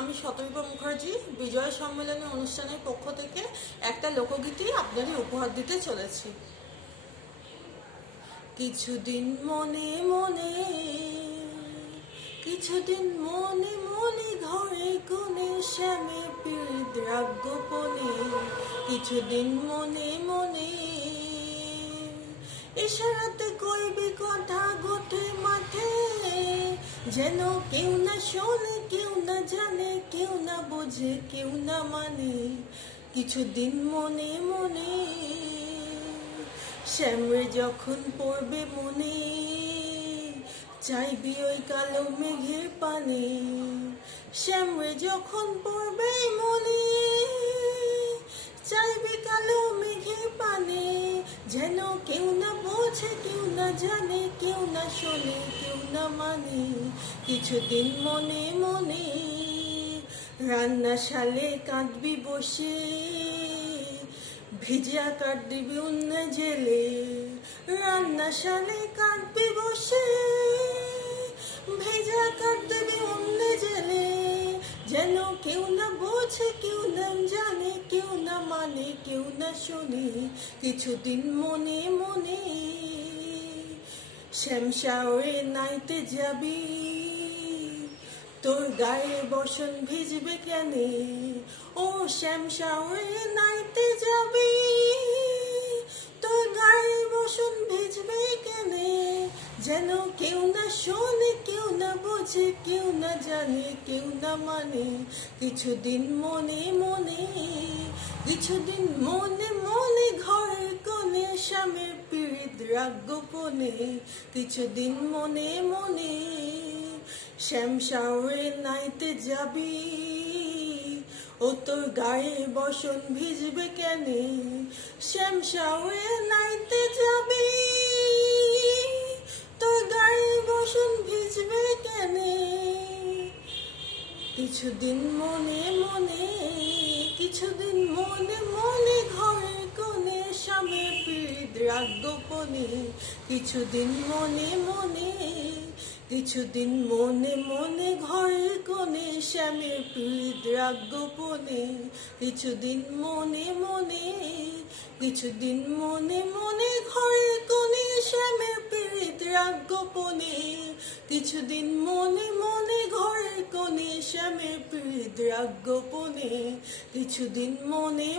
আমি শতবিভা মুখার্জি বিজয় সম্মেলনী অনুষ্ঠানের পক্ষ থেকে একটা লোকগীতি আপনাদের উপহার দিতে চলেছি। কিছুদিন মনে মনে ঘরে কোণে শ্যামে পীড়িত রাগ গোপনে, কিছুদিন মনে মনে ইশারাতে কইবে কথা গোটে মাঠে, যেন কেউ না শোনে, কেউ না জানে, কেউ না বোঝে, কেউ না মানে। কিছুদিন মনে মনে শ্যামরে যখন পড়বে মনে, চাইবি ওই কালো মেঘের পানে। শ্যামরে যখন পড়বে মনে, চাইবি কালো মেঘের পানে, যেন কেউ না বোঝে, কেউ না জানে, কেউ না শোনে, কেউ না মানে। কিছুদিন মনে মনে রান্নাশালে কাঁদবি বসে, ভিজা কাঠ দিবি অন্য জেলে। রান্নাশালে কাঁদবি বসে, ভেজা কাঠ দিবি অন্য জেলে, যেন কেউ না বোঝে, কেউ না জানে, কেউ না মানে, কেউ না শোনে। কিছুদিন মনে মনে শ্যামশাওরে নাইতে যাবি, তোর গায়ে বসন ভিজবে কেনে। ও শ্যামশাওরে নাইতে যাবি, তোর গায়ে বসন ভিজবে কেনে, যেন কেউ না শোনে, কেউ না বোঝে, কেউ না জানে, কেউ না মানে। কিছুদিন মনে মনে ঘরের কোণে শ্যামের পীড়িত রাগ গোপনে, কিছুদিন মনে মনে শ্যামশাওরে নাইতে যাবি, ও তোর গায়ে বসন ভিজবে কেনে। শ্যামশাওরে নাইতে যাবি, তোর গায়ে বসন ভিজবে কেনে। কিছুদিন মনে মনে ঘরের কোণে শ্যামের পীড়িত রাগ গোপনে, কিছুদিন মনে মনে ঘরের কোণে শ্যামের পীড়িত রাগ গোপনে, কিছুদিন মনে ঘরের কোণে শ্যামের পীড়িত রাগ গোপনে, কিছুদিন মনে ঘরের কোণে শ্যামের পীড়িত রাগ গোপনে, কিছুদিন মনে